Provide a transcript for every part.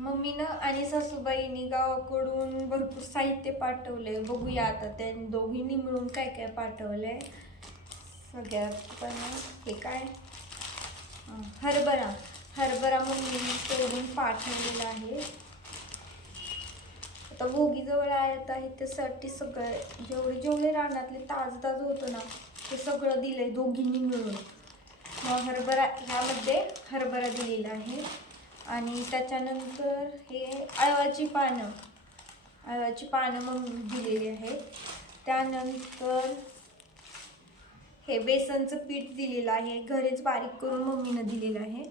मम्मीनं आणि सासूबाईंनी गावाकडून भरपूर साहित्य पाठवले बघूया आता त्या दोघींनी मिळून काय काय पाठवले सगळ्यात पण हे काय? हरभरा. हरभरा मम्मीने तोडून पाठवलेला आहे. आता भोगीजवळ आयत आहे त्यासाठी सगळं जेवढे जेवढे रानातले ताज ताज होतं ना ते सगळं दिलंय दोघींनी मिळून. मग हरभरा ह्यामध्ये हरभरा दिलेला आहे. आणि त्याच्यानंतर हे आळवाची पानं. आळवाची पानं मग दिलेली आहेत. त्यानंतर हे बेसनचं पीठ दिलेलं आहे. घरीच बारीक करून मम्मीनं दिलेलं आहे.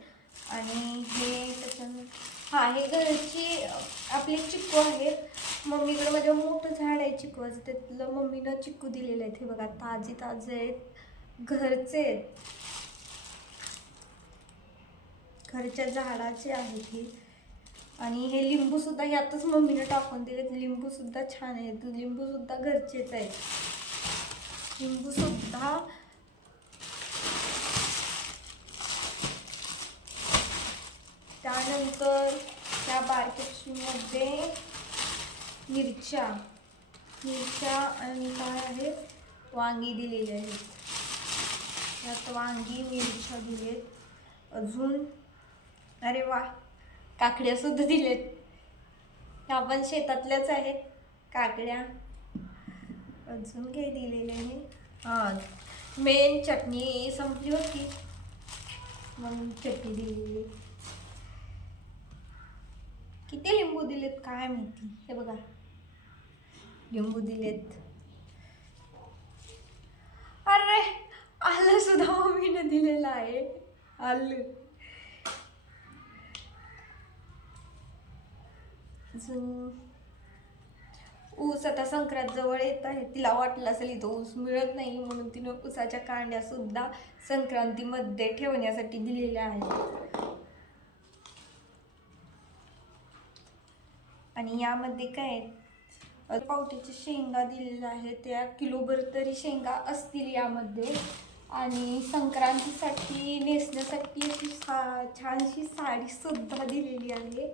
आणि हे त्याच्यानंतर हां हे घरची आपले चिक्कू आहेत. मम्मीकडं माझ्या मोठं झाड आहे चिकवाचं त्यातलं मम्मीनं चिक्कू दिलेलं आहे हे बघा ताजे ताजे आहेत. घरचे आहेत. घरच्या झाडाचे आहेत हे आणि हे लिंबूसुद्धा यातच मम्मीने टाकून दिलेत. लिंबूसुद्धा छान आहेत लिंबूसुद्धा घरचेच आहेत. लिंबूसुद्धा त्यानंतर त्या बारकेशीमध्ये मिरच्या. मिरच्या आणि काय आहेत वांगी दिलेली आहेत. त्यात वांगी मिरच्या दिलेत. अजून अरे वा. काकड्या सुद्धा दिलेत. ह्या पण शेतातल्याच आहेत. काकड्या. अजून काही दिलेले आहे. हां. मेन चटणी संपली होती. म्हणून चटणी दिलेली. किती लिंबू दिलेत काय माहिती? हे बघा. लिंबू दिलेत. अरे आलं सुद्धा मम्मीनं दिलेलं आहे. आलं. अजून ऊस आता संक्रांत जवळ येत आहे. तिला वाटलं असेल इथं ऊस मिळत नाही म्हणून तिनं ऊसाच्या कांड्या सुद्धा संक्रांतीमध्ये ठेवण्यासाठी दिलेल्या आहेत. आणि यामध्ये काय आहे? पावट्याच्या शेंगा दिलेल्या आहेत. त्या किलोभर तरी शेंगा असतील यामध्ये. आणि संक्रांतीसाठी नेसण्यासाठी अशी सा छानशी साडीसुद्धा दिलेली आहे.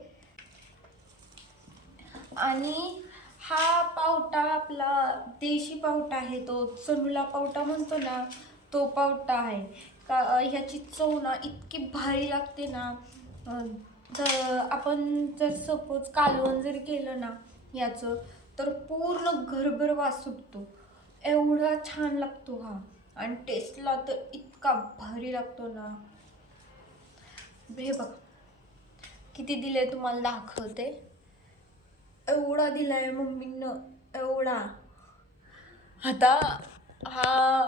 आणि हा पावटा आपला देशी पावटा आहे तो चणुला पावटा म्हणतो ना तो पावटा आहे. का ह्याची चव ना इतकी भारी लागते ना तर जर आपण जर सपोज कालवण जर केलं ना याचं तर पूर्ण घरभर वास सुटतो. एवढा छान लागतो हा. आणि टेस्टला तर इतका भारी लागतो ना. हे बघ. किती दिले तुम्हाला दाखवते. एवढा दिलाय मम्मीनं एवढा. आता हा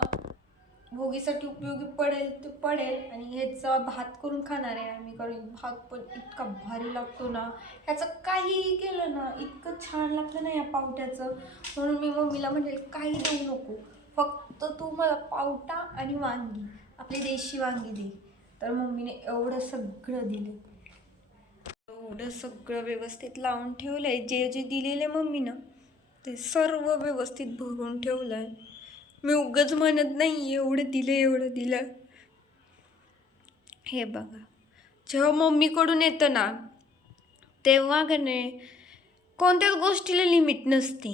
भोगीसाठी उपयोगी पडेल ते पडेल आणि ह्याचा भात करून खाणार आहे आम्ही कारण भात पण इतका भारी लागतो ना. ह्याचं काहीही केलं ना इतकं छान लागतं ना या पावट्याचं. म्हणून मी मम्मीला म्हणले काही देऊ नको. फक्त तू मला पावटा आणि वांगी आपली देशी वांगी दे. तर मम्मीने एवढं सगळं दिलं. एवढं सगळं व्यवस्थित लावून ठेवलं आहे जे जे दिलेले मम्मीनं ते सर्व व्यवस्थित भरून ठेवलं आहे मी उगच म्हणत नाही एवढं दिलं एवढं दिलं. हे बघा. जेव्हा मम्मीकडून येतं ना तेव्हा का नाही कोणत्याच गोष्टीला लिमिट नसते.